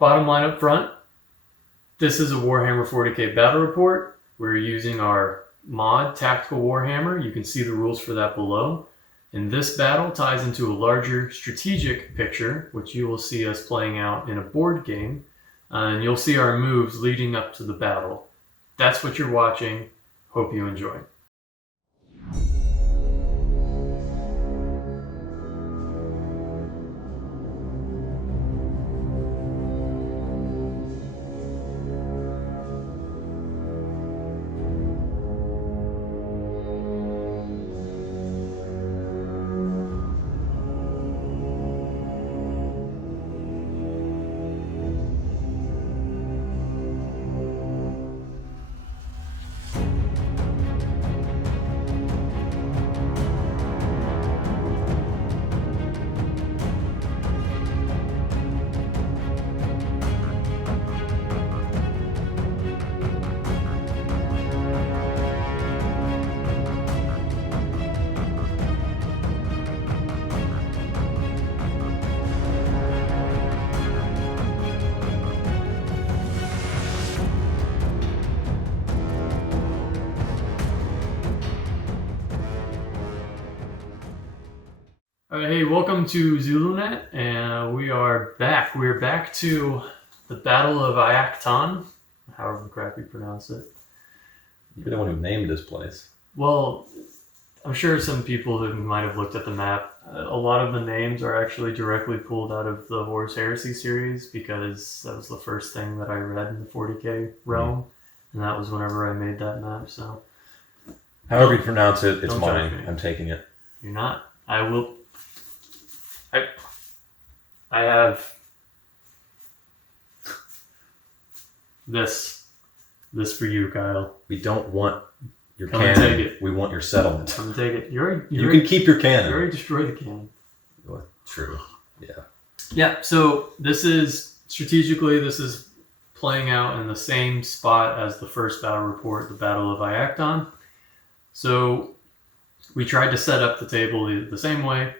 bottom line up front, this is a Warhammer 40k battle report. We're using our mod Tactical Warhammer. You can see the rules for that below. And this battle ties into a larger strategic picture, which you will see us playing out in a board game. And you'll see our moves leading up to the battle. That's what you're watching. Hope you enjoy. Hey, welcome to ZuluNet, and we are back. We're back to the Battle of Iacton, however crap you pronounce it. You're the one who named this place. Well, I'm sure some people who might have looked at the map, a lot of the names are actually directly pulled out of the Horus Heresy series, because that was the first thing that I read in the 40k realm, and that was whenever I made that map. So, however you pronounce it, it's Don't mine. judge me. I'm taking it. You're not. I will. I have this for you, Kyle. We don't want your Come and cannon. take it. We want your settlement. Come take it. You can keep your You cannon. already destroyed the cannon. Well, true. Yeah. Yeah. So this is strategically. This is playing out in the same spot as the first battle report, the Battle of Iacton. So we tried to set up the table the same way.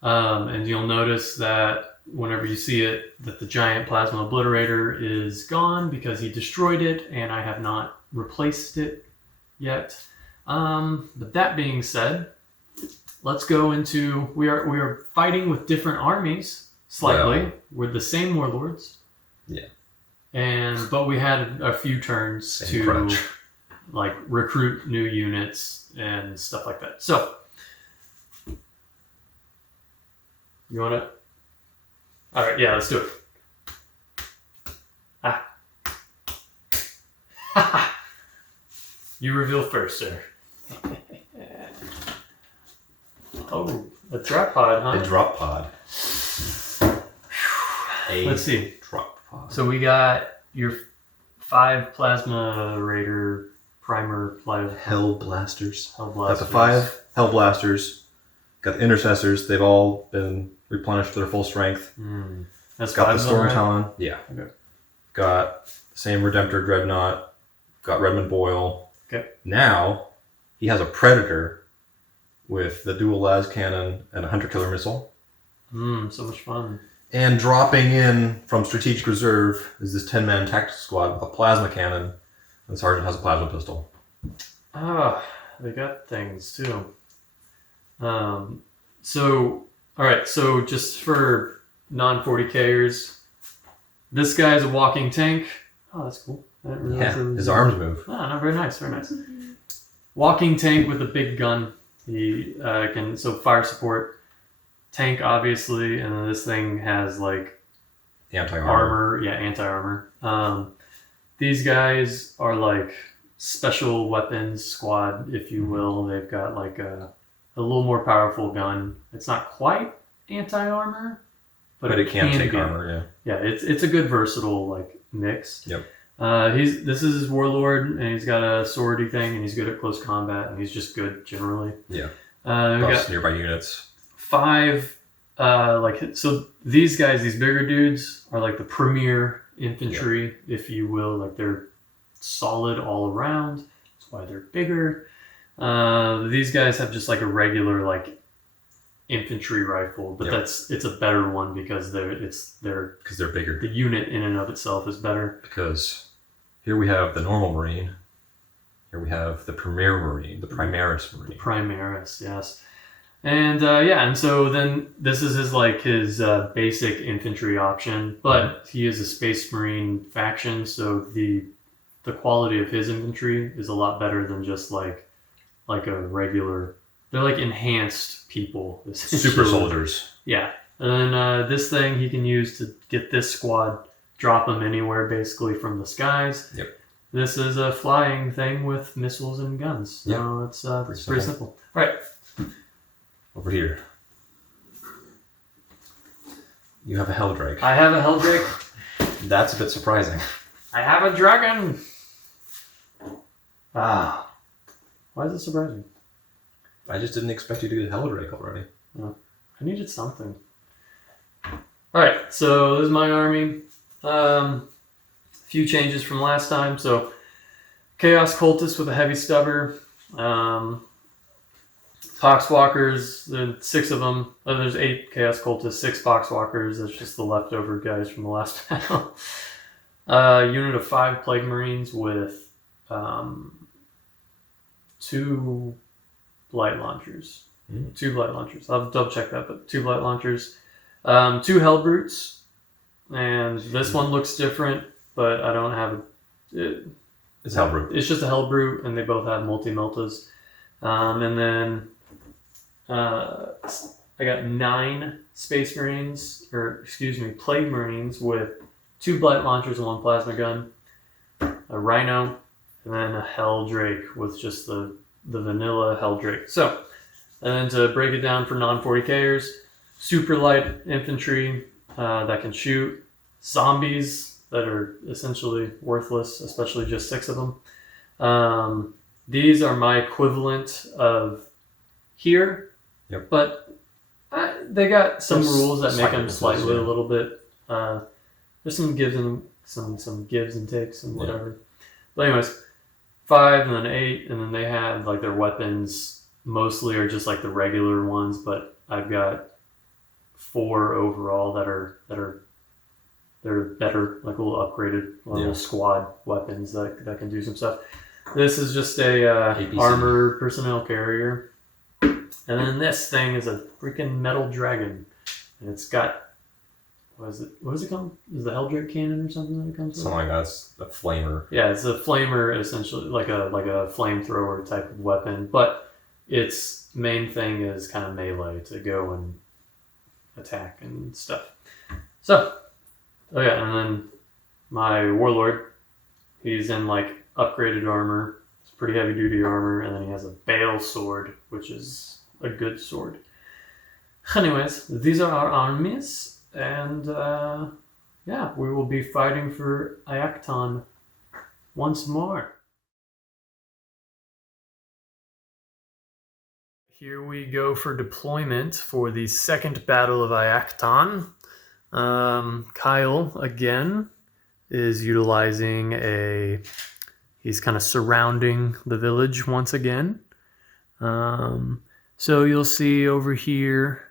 And you'll notice that whenever you see it, that the giant plasma obliterator is gone because he destroyed it, and I have not replaced it yet. But that being said, let's go into we are fighting with different armies slightly. Well, we're the same warlords. Yeah. But we had a few turns Same to crunch. like recruit new units and stuff like that. So you want to? All right, yeah, let's do it. You reveal first, sir. Oh, a drop pod, huh? A drop pod. Let's see. Drop pod. So we got your 5 plasma raider primer Hell blasters. Hell Got blasters. the 5 hell blasters. Got the intercessors. They've all been replenished to their full strength. That's Got 5 the of them, Storm right? Talon. Yeah. Okay. Got the same Redemptor Dreadnought. Got Redmond Boyle. Okay. Now he has a Predator with the dual las cannon and a hunter killer missile. So much fun. And dropping in from strategic reserve is this 10-man tactical squad with a plasma cannon, and the sergeant has a plasma pistol. They got things too. So all right. So just for non-40kers, this guy's a walking tank. Oh, that's cool. I didn't realize Yeah, it was- his arms move. Oh, no, very nice, very nice. Walking tank with a big gun. He can fire support, tank obviously, and then this thing has like Anti-armor. armor, yeah, anti-armor. These guys are like special weapons squad, if you will. They've got like a little more powerful gun. It's not quite anti-armor, but it can take be. armor, yeah. Yeah, it's a good versatile like mix. Yep. This is his warlord, and he's got a swordy thing, and he's good at close combat, and he's just good generally. Yeah. We Plus got nearby units. 5 so these guys, these bigger dudes, are like the premier infantry, if you will. Like they're solid all around. That's why they're bigger. These guys have just like a regular like infantry rifle, but Yep. it's a better one because they're Because they're bigger. the unit in and of itself is better. Because here we have the normal Marine. Here we have the Premier Marine, the Primaris Marine. Primaris, yes. And and so then this is his basic infantry option, but he is a Space Marine faction, so the quality of his infantry is a lot better than just like a regular. They're like enhanced people, Super soldiers. Yeah, and then this thing he can use to get this squad, drop them anywhere basically from the skies. Yep. This is a flying thing with missiles and guns, so it's pretty simple. All right. Over here. You have a Helldrake. I have a Helldrake. That's a bit surprising. I have a dragon. Ah. Why is it surprising? I just didn't expect you to get a Helldrake already. I needed something. Alright, so this is my army. A few changes from last time. So, Chaos Cultists with a heavy stubber. Poxwalkers, there's 6 of them. There's 8 Chaos Cultists, 6 Poxwalkers. That's just the leftover guys from the last battle. Unit of 5 Plague Marines with 2 light launchers. 2 light launchers. I'll double check that, but 2 light launchers. 2 Hellbrutes. And this one looks different, but I don't have it. It's Hellbrute. It's just a Hellbrute, and they both have multi-meltas. And then I got 9 Space Marines, Plague Marines with 2 Blight Launchers and 1 Plasma Gun, a Rhino, and then a Helldrake with just the vanilla Helldrake. So, and then to break it down for non-40Kers, super light infantry that can shoot, zombies that are essentially worthless, especially just 6 of them. These are my equivalent of here, Yep. but they got some There's rules that make them slight slightly differences, a little bit. There's some gives and some gives and takes and whatever. But anyways, 5 and then 8, and then they have like their weapons mostly are just like the regular ones, but I've got 4 overall that are they're better, like a little upgraded little squad weapons that can do some stuff. This is just a armored personnel carrier. And then this thing is a freaking metal dragon. And it's got, what is it called? Is the Helldrake cannon or something that it comes with? Something like that. It's a flamer. Yeah, it's a flamer, essentially, like a flamethrower type of weapon. But its main thing is kind of melee to go and attack and stuff. So, and then my Warlord, he's in like upgraded armor. It's pretty heavy duty armor, and then he has a Bale sword, which is a good sword. Anyways, these are our armies, and we will be fighting for Iacton once more. Here we go for deployment for the Second Battle of Iacton. Kyle, again, is utilizing he's kind of surrounding the village once again. So you'll see over here,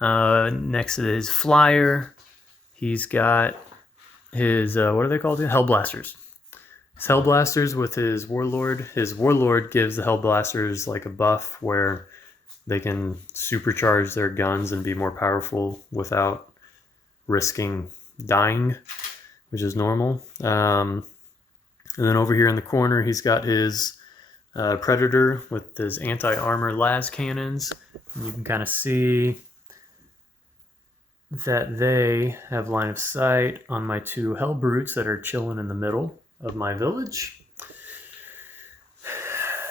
next to his flyer, he's got his, what are they called? Hellblasters. His Hellblasters with his Warlord. His Warlord gives the Hellblasters like a buff where they can supercharge their guns and be more powerful without risking dying, which is normal. And then over here in the corner, he's got his Predator with his anti-armor las cannons. And you can kind of see that they have line of sight on my 2 Hellbrutes that are chilling in the middle of my village.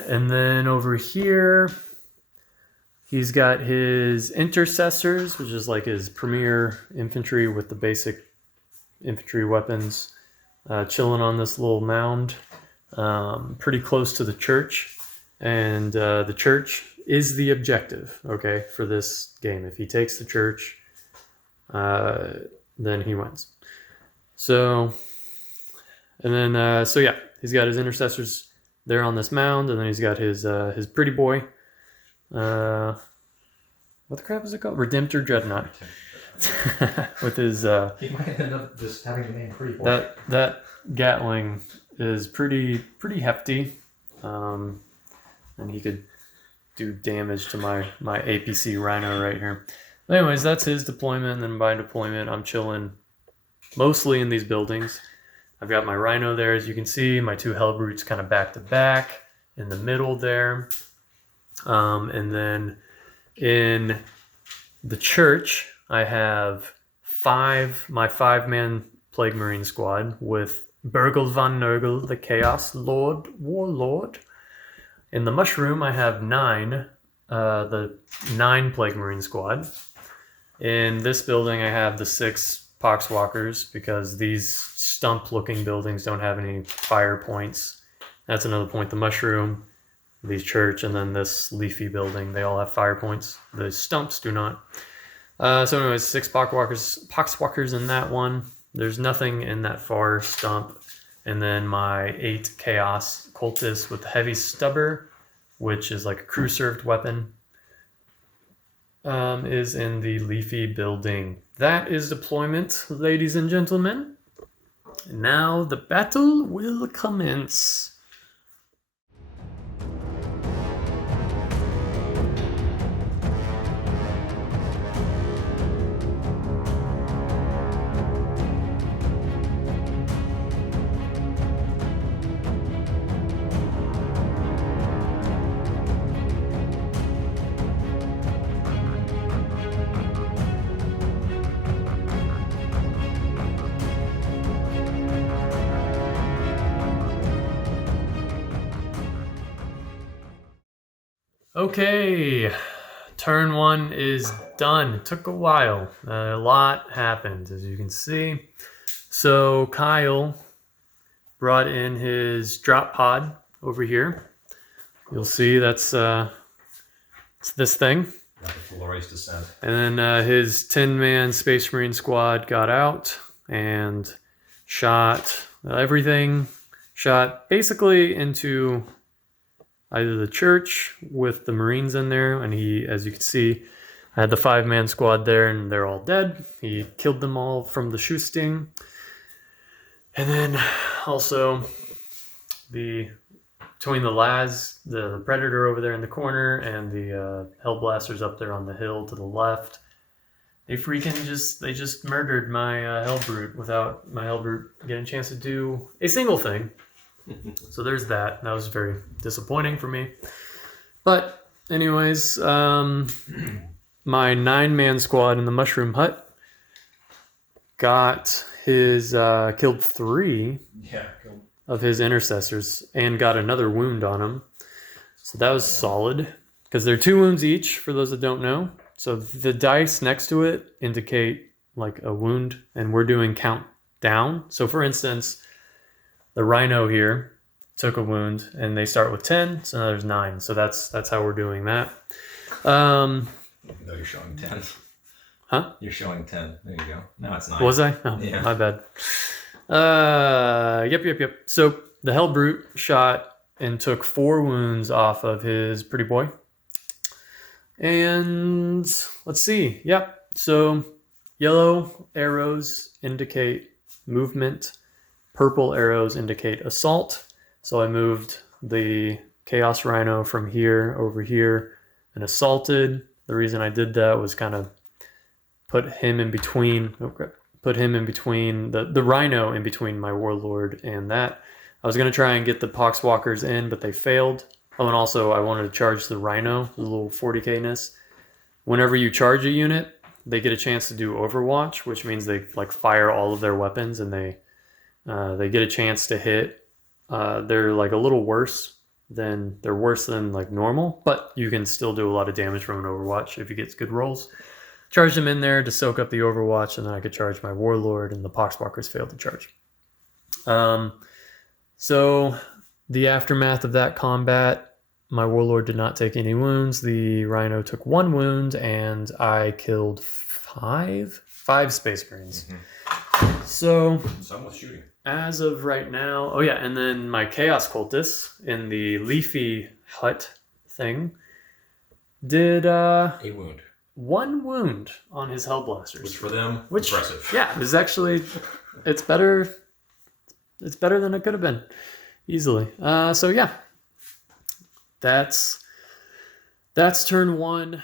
And then over here, he's got his Intercessors, which is like his premier infantry with the basic infantry weapons, chilling on this little mound, pretty close to the church. And the church is the objective, okay, for this game. If he takes the church, then he wins. So, and then, he's got his Intercessors there on this mound, and then he's got his pretty boy. What what the crap is it called? Redemptor Dreadnought. With his He might end up just having the name pretty. that Gatling is pretty hefty, and he could do damage to my APC Rhino right here. But anyways, that's his deployment, and then by deployment, I'm chilling mostly in these buildings. I've got my Rhino there, as you can see, my 2 Hellbrutes kind of back to back in the middle there, and then in the church, I have my 5-man Plague Marine squad with Burgle von Nurgle, the Chaos Warlord. In the mushroom, I have 9, the 9 Plague Marine squad. In this building, I have the 6 Poxwalkers because these stump-looking buildings don't have any fire points. That's another point. The mushroom, the church, and then this leafy building, they all have fire points. The stumps do not. So anyways, 6 Poxwalkers in that one. There's nothing in that far stump. And then my 8 Chaos Cultists with Heavy Stubber, which is like a crew-served weapon, is in the leafy building. That is deployment, ladies and gentlemen. Now the battle will commence. Okay, turn 1 is done. It took a while. A lot happened, as you can see. So Kyle brought in his drop pod over here. You'll see that's it's this thing. Full race descent. And then his 10-man Space Marine squad got out and shot everything. Shot basically into either the church with the Marines in there, and he, as you can see, I had the 5-man squad there, and they're all dead. He killed them all from the shoe sting. And then also between the Laz, the Predator over there in the corner, and the Hellblasters up there on the hill to the left, they just murdered my Hellbrute without my Hellbrute getting a chance to do a single thing. So there's that. That was very disappointing for me. But anyways, my 9-man squad in the Mushroom Hut got his killed 3 of his intercessors and got another wound on him. So that was solid because they're 2 wounds each for those that don't know. So the dice next to it indicate like a wound, and we're doing count down. So for instance, the Rhino here took a wound, and they start with 10, so now there's 9. So that's how we're doing that. No, you're showing 10. Huh? You're showing 10. There you go. Now it's 9. Was I? Oh, yeah. My bad. Yep. So the Hellbrute shot and took 4 wounds off of his pretty boy. And let's see. Yep. So yellow arrows indicate movement. Purple arrows indicate assault. So I moved the Chaos Rhino from here over here and assaulted. The reason I did that was kind of put him in between the Rhino in between my Warlord and that. I was going to try and get the Poxwalkers in, but they failed. Oh, and also I wanted to charge the Rhino, the little 40k-ness. Whenever you charge a unit, they get a chance to do Overwatch, which means they like fire all of their weapons, and they get a chance to hit. They're like a little worse than like normal, but you can still do a lot of damage from an Overwatch if you get good rolls. Charge them in there to soak up the Overwatch, and then I could charge my Warlord, and the Poxwalkers failed to charge. So the aftermath of that combat, my Warlord did not take any wounds. The Rhino took 1 wound, and I killed 5 Space Marines. Mm-hmm. So some with shooting. As of right now, oh yeah, and then my Chaos Cultists in the Leafy Hut thing did a wound. 1 wound on his Hellblasters. Which for them, Which, impressive. yeah, is actually, it's better than it could have been, easily. So yeah, that's turn 1.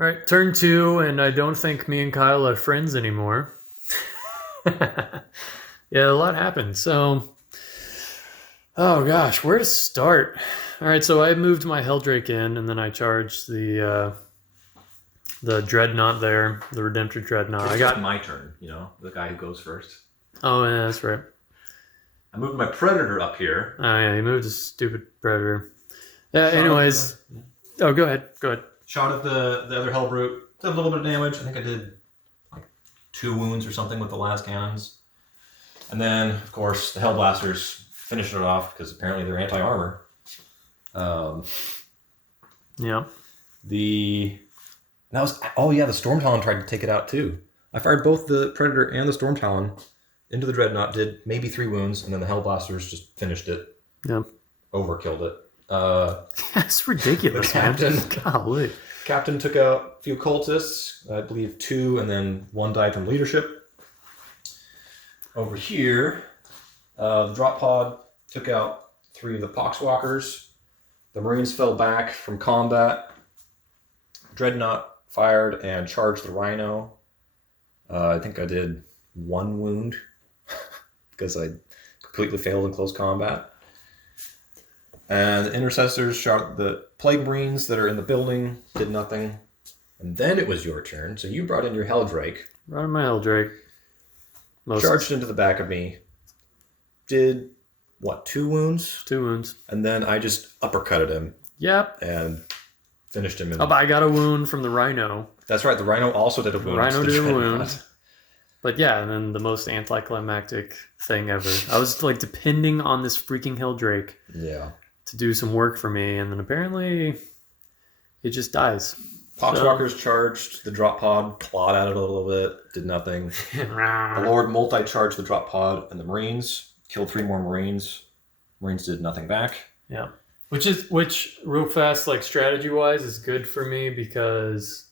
All right, turn 2, and I don't think me and Kyle are friends anymore. Yeah, a lot happened. So, oh gosh, where to start? All right, so I moved my Helldrake in, and then I charged the Dreadnought there, the Redemptor Dreadnought. I got my turn, the guy who goes first. Oh, yeah, that's right. I moved my Predator up here. Oh, yeah, he moved a stupid Predator. Yeah, anyways. Oh, go ahead. Shot at the other Hellbrute. Did a little bit of damage. I think I did like 2 wounds or something with the las cannons. And then, of course, the Hellblasters finished it off because apparently they're anti-armor. Yeah. The Storm Talon tried to take it out too. I fired both the Predator and the Storm Talon into the Dreadnought, did maybe 3 wounds, and then the Hellblasters just finished it. Yeah. Overkilled it. That's ridiculous, the man. captain, Golly. Captain took out a few cultists, I believe 2, and then 1 died from leadership. Over here, the drop pod took out 3 of the Poxwalkers. The Marines fell back from combat. Dreadnought fired and charged the Rhino. I think I did 1 wound because I completely failed in close combat. And the Intercessors shot the Plague Marines that are in the building, did nothing. And then it was your turn, so you brought in your Helldrake. Right on my Helldrake. Charged into the back of me. Did, 2 wounds? 2 wounds. And then I just uppercutted him. Yep. And finished him. Oh, but I got a wound from the Rhino. That's right, the Rhino also did a wound. The Rhino did a wound. But yeah, and then the most anticlimactic thing ever. I was like depending on this freaking Helldrake. Yeah. To do some work for me, and then apparently it just dies. Poxwalkers charged the drop pod, clawed at it a little bit, did nothing. The Lord multi-charged the drop pod and the Marines, killed 3 more Marines. Marines did nothing back. Yeah. Which real fast, like strategy-wise, is good for me because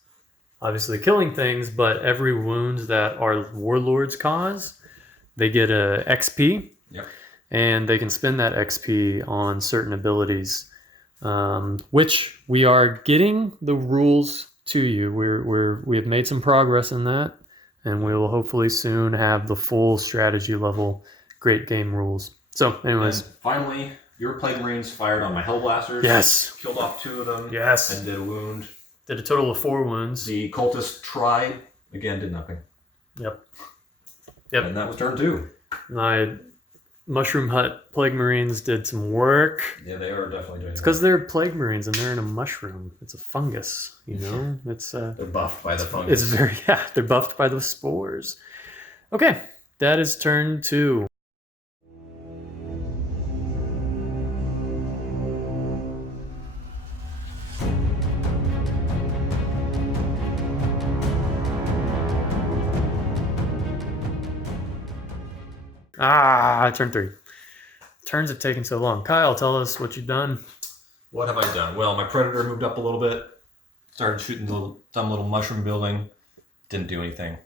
obviously killing things, but every wound that our warlords cause, they get a XP. Yep. And they can spend that XP on certain abilities, which we are getting the rules to you. We have made some progress in that, and we will hopefully soon have the full strategy level great game rules. So, anyways, and finally, your Plague Marines fired on my Hellblasters. Yes. Killed off 2 of them. Yes. And did a wound. Did a total of 4 wounds. The cultist tried again, did nothing. Yep. And that was turn 2. My Mushroom Hut Plague Marines did some work. Yeah, they are definitely doing. It's because they're Plague Marines and they're in a mushroom. It's a fungus, It's they're buffed by the fungus. It's they're buffed by the spores. Okay, that is turn 2. Turn 3. Turns have taken so long. Kyle, tell us what you've done. What have I done? Well, my Predator moved up a little bit. Started shooting the dumb little mushroom building. Didn't do anything.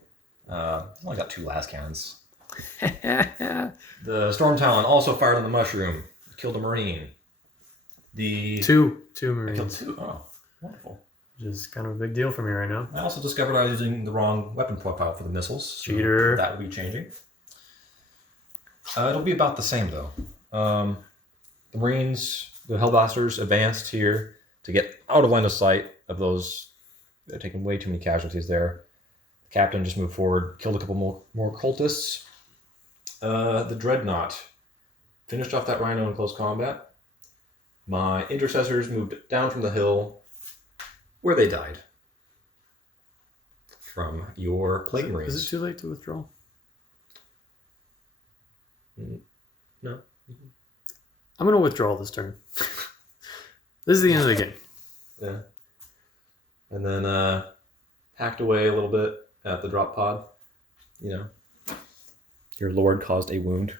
Only got 2 las cannons. The Storm Talon also fired on the mushroom. Killed a Marine. Two Marines. I killed 2. Oh, wonderful. Which is kind of a big deal for me right now. I also discovered I was using the wrong weapon profile for the missiles. Cheater. So that would be changing. It'll be about the same though. The Marines, the Hellblasters advanced here to get out of line of sight of those. They're taking way too many casualties there. The captain just moved forward, killed a couple more cultists. The Dreadnought finished off that Rhino in close combat. My Intercessors moved down from the hill where they died from your Plague Marines. Is it too late to withdraw? No. I'm going to withdraw this turn. This is the end of the game. Yeah. And then hacked away a little bit at the drop pod. Your lord caused a wound.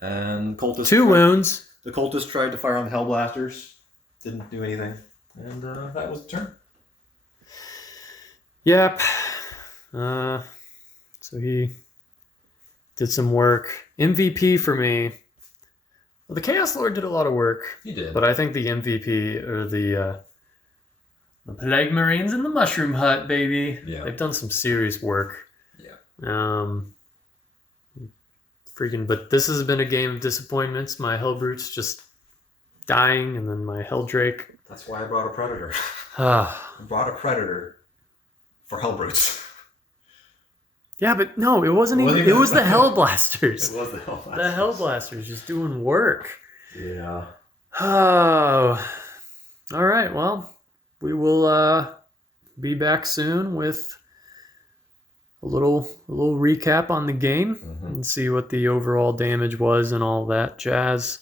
And cultists... 2 wounds. The cultists tried to fire on the Hellblasters. Didn't do anything. And that was the turn. Yep. So he did some work. MVP for me. Well, the Chaos Lord did a lot of work. He did. But I think the MVP are the Plague Marines in the Mushroom Hut, baby. Yeah. They've done some serious work. Yeah. But this has been a game of disappointments. My Hellbrutes just dying, and then my Helldrake. That's why I brought a Predator. Ah. I brought a Predator for Hellbrutes. Yeah, but no, it wasn't even. It was the Hellblasters. It was the Hellblasters. The Hellblasters just doing work. Yeah. Oh. All right. Well, we will be back soon with a little recap on the game and see what the overall damage was and all that jazz.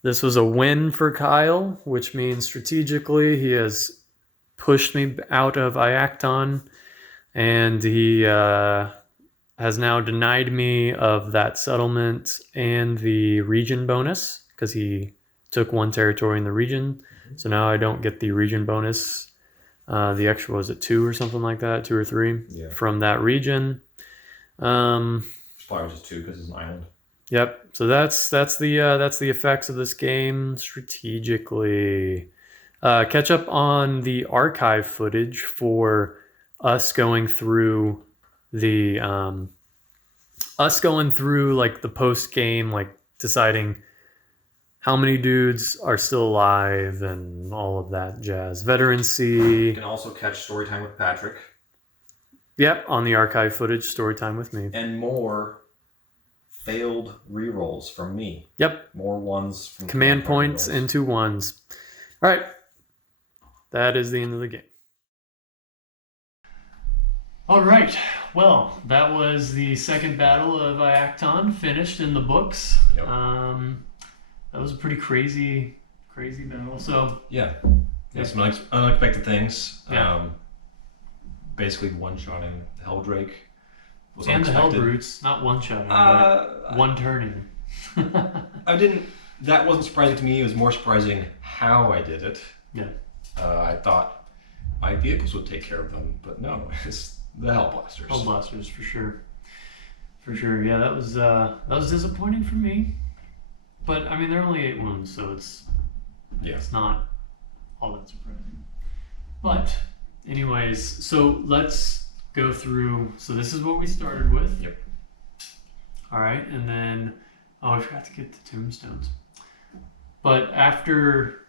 This was a win for Kyle, which means strategically he has pushed me out of Iacton, and he has now denied me of that settlement and the region bonus because he took 1 territory in the region. So now I don't get the region bonus. The extra was at 2 or something like that, 2 or 3 from that region. Probably just 2 because it's an island. Yep. So that's the effects of this game strategically. Catch up on the archive footage for us going through the like the post game, like deciding how many dudes are still alive and all of that jazz. Veterancy. You can also catch Storytime with Patrick. Yep, on the archive footage, Storytime with me. And more failed rerolls from me. Yep. More ones from command points rerolls. into 1s. All right. That is the end of the game. All right. Well, that was the Second Battle of Iacton, finished in the books. Yep. That was a pretty crazy battle. So yeah, some unexpected things. Yeah. Basically one-shotting the Helldrake was and unexpected. the Hellbrutes, not one-shotting, but one-turning. That wasn't surprising to me. It was more surprising how I did it. Yeah. I thought my vehicles would take care of them, but no, it's the Hellblasters. Hellblasters, for sure. For sure. Yeah, that was disappointing for me. But I mean, they're only 8 wounds, so it's not all that surprising. But anyways, so let's go through. So this is what we started with. Yep. All right, and then I forgot to get the tombstones. But after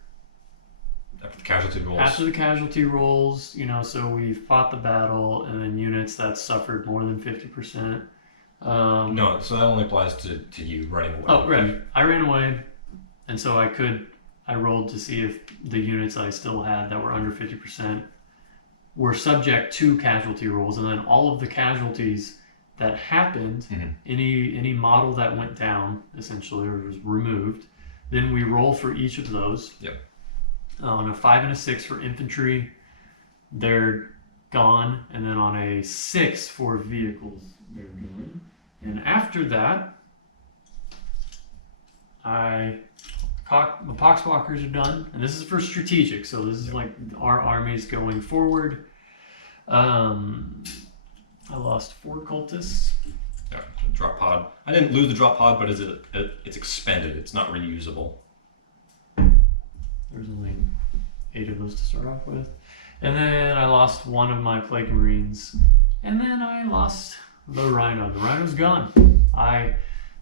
the casualty rolls. After the casualty rolls, so we fought the battle, and then units that suffered more than 50%. No, so that only applies to you running away. Oh, right. I ran away, and so I rolled to see if the units I still had that were under 50% were subject to casualty rolls, and then all of the casualties that happened, any model that went down, essentially, or was removed, then we roll for each of those. Yep. On a 5 and a 6 for infantry, they're gone, and then on a 6 for vehicles, they're gone. And after that, the Poxwalkers are done, and this is for strategic, so this is like our armies going forward. I lost 4 cultists. Yeah, drop pod. I didn't lose the drop pod, but it's expended. It's not reusable. There's only 8 of those to start off with. And then I lost 1 of my Plague Marines. And then I lost the Rhino. The Rhino's gone. I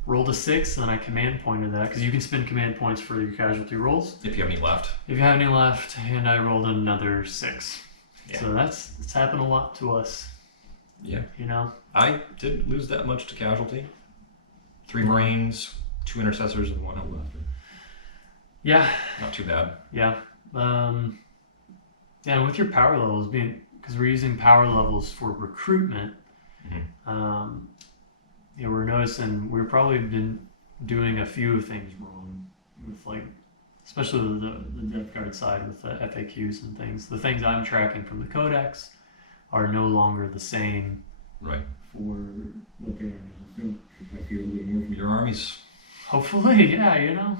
rolled a 6, and then I command pointed that, because you can spend command points for your casualty rolls. If you have any left. If you have any left, and I rolled another 6. Yeah. So it's happened a lot to us. Yeah. I didn't lose that much to casualty. 3 Marines, 2 Intercessors, and 1 Hellblaster. Yeah. Not too bad. Yeah. And with your power levels being, because we're using power levels for recruitment, we're noticing we've probably been doing a few things wrong with like, especially the Death Guard side with the FAQs and things. The things I'm tracking from the codex are no longer the same Right. for what they are now. So I feel a little more from Your armies. hopefully, yeah, you know.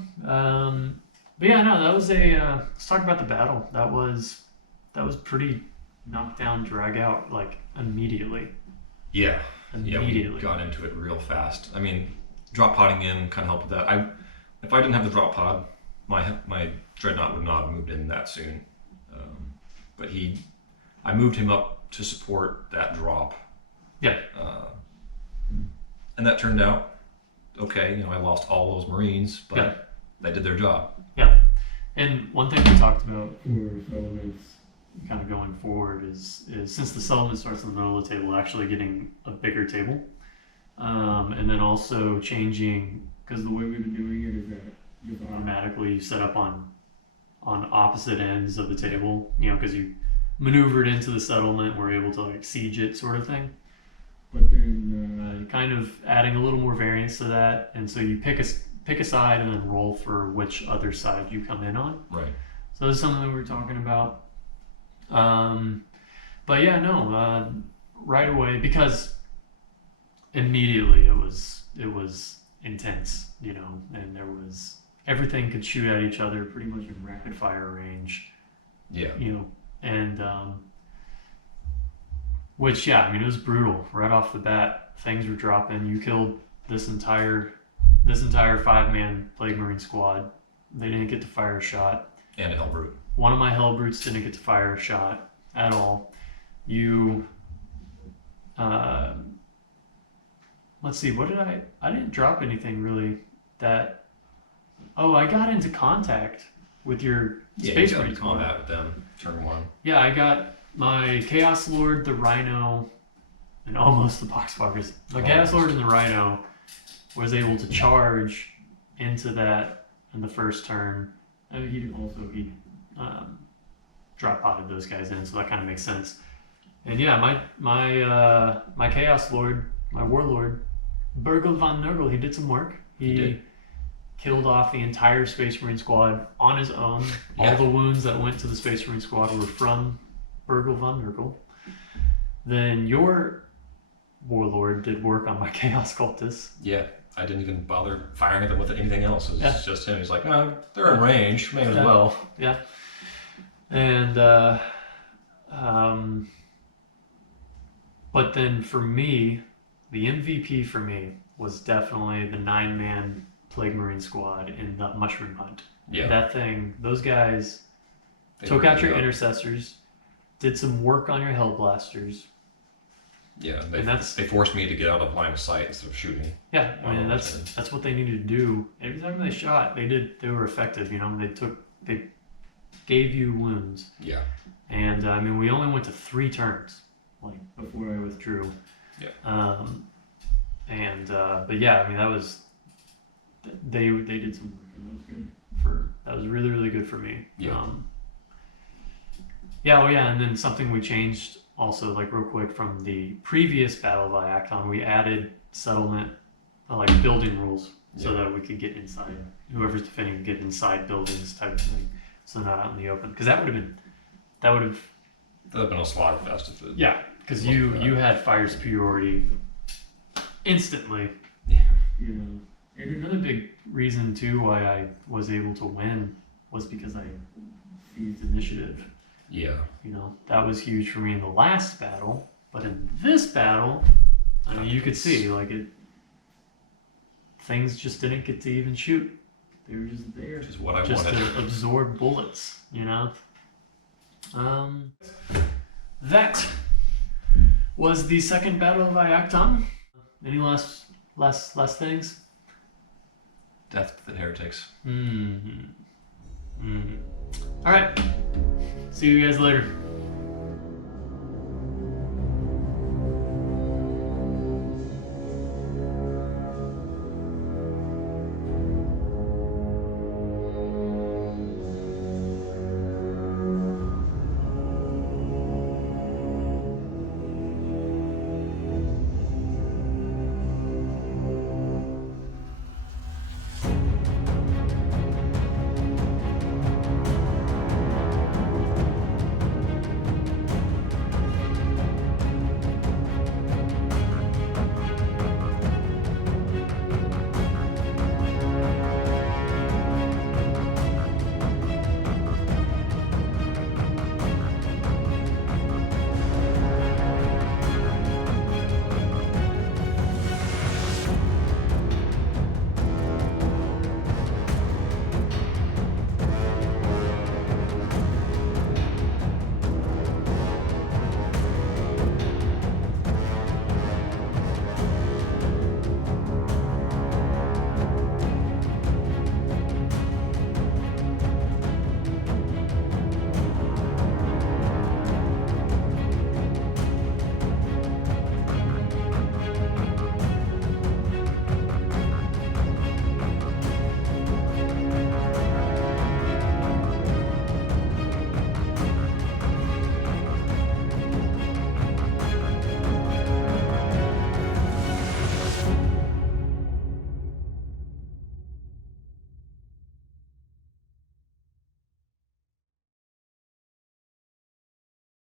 But yeah, no, that was a. Let's talk about the battle. That was pretty knockdown, drag out like immediately. Yeah. Yeah, we Immediately. got into it real fast. I mean, drop podding in kind of helped with that. If I didn't have the drop pod, my dreadnought would not have moved in that soon. But I moved him up to support that drop. Yeah. And that turned out okay. You know, I lost all those Marines, but Yeah. they did their job. Yeah. And one thing we talked about for settlements kind of going forward is since the settlement starts in the middle of the table, actually getting a bigger table. And then also changing, because the way we've been doing it is that just automatically you set up on opposite ends of the table, you know, because you maneuvered into the settlement, we're able to like siege it sort of thing. But then kind of adding a little more variance to that, and so you pick a side and then roll for which other side you come in on. Right. So that's something that we were talking about. But yeah, no, right away, because immediately it was intense, you know, and everything could shoot at each other pretty much in rapid fire range, Yeah. you know, and which, yeah, I mean, it was brutal right off the bat. Things were dropping. You killed this entire 5-man Plague Marine squad. They didn't get to fire a shot. And a Hellbrute. One of my Hellbrutes didn't get to fire a shot at all. You, let's see, what did I didn't drop anything really that, I got into contact with your Space you got Marine in squad. combat with them turn one. Yeah, I got my Chaos Lord, the Rhino, and almost the Poxwalkers. The Chaos Lord and the Rhino was able to charge into that in the first turn. And he drop potted those guys in, so that kind of makes sense. And yeah, my Chaos Lord, my Warlord, Burgle von Nurgle, he did some work. He did. Killed off the entire Space Marine squad on his own. Yeah. All the wounds that went to the Space Marine squad were from Burgle von Nurgle. Then your Warlord did work on my Chaos Cultists. Yeah. I didn't even bother firing at them with anything else. It was Yeah. just him. He's like, oh, they're in range. May as well. Yeah. And but then for me, the MVP for me was definitely the 9-man Plague Marine squad in the Mushroom Hunt. Yeah. That thing, those guys They took out your really intercessors, did some work on your Hellblasters. Yeah, And that's- they forced me to get out of line of sight instead of shooting. Yeah, I mean Oh, that's what they needed to do. Every time they shot, they were effective. You know, they gave you wounds. Yeah. And I mean, we only went to 3 turns, like before I withdrew. Yeah. But yeah, I mean, that was they did some work, and that was good that was really, really good for me. Yeah. And then something we changed also, like real quick, from the previous Battle of Iacton, we added settlement, like building rules, so that we could get inside. Whoever's defending could get inside buildings, type of thing, so not out in the open. Because that would have That'd have been a slaughterfest if it. yeah, because you had fire superiority instantly. Yeah. You know, and another big reason too why I was able to win was because I seized initiative. Yeah. You know, that was huge for me in the last battle, but in this battle, I mean, you could see like things just didn't get to even shoot. They were just there, Which is what I just wanted. to absorb bullets. You know. That was the Second Battle of Iacton. Any last things? Death to the heretics. All right. See you guys later.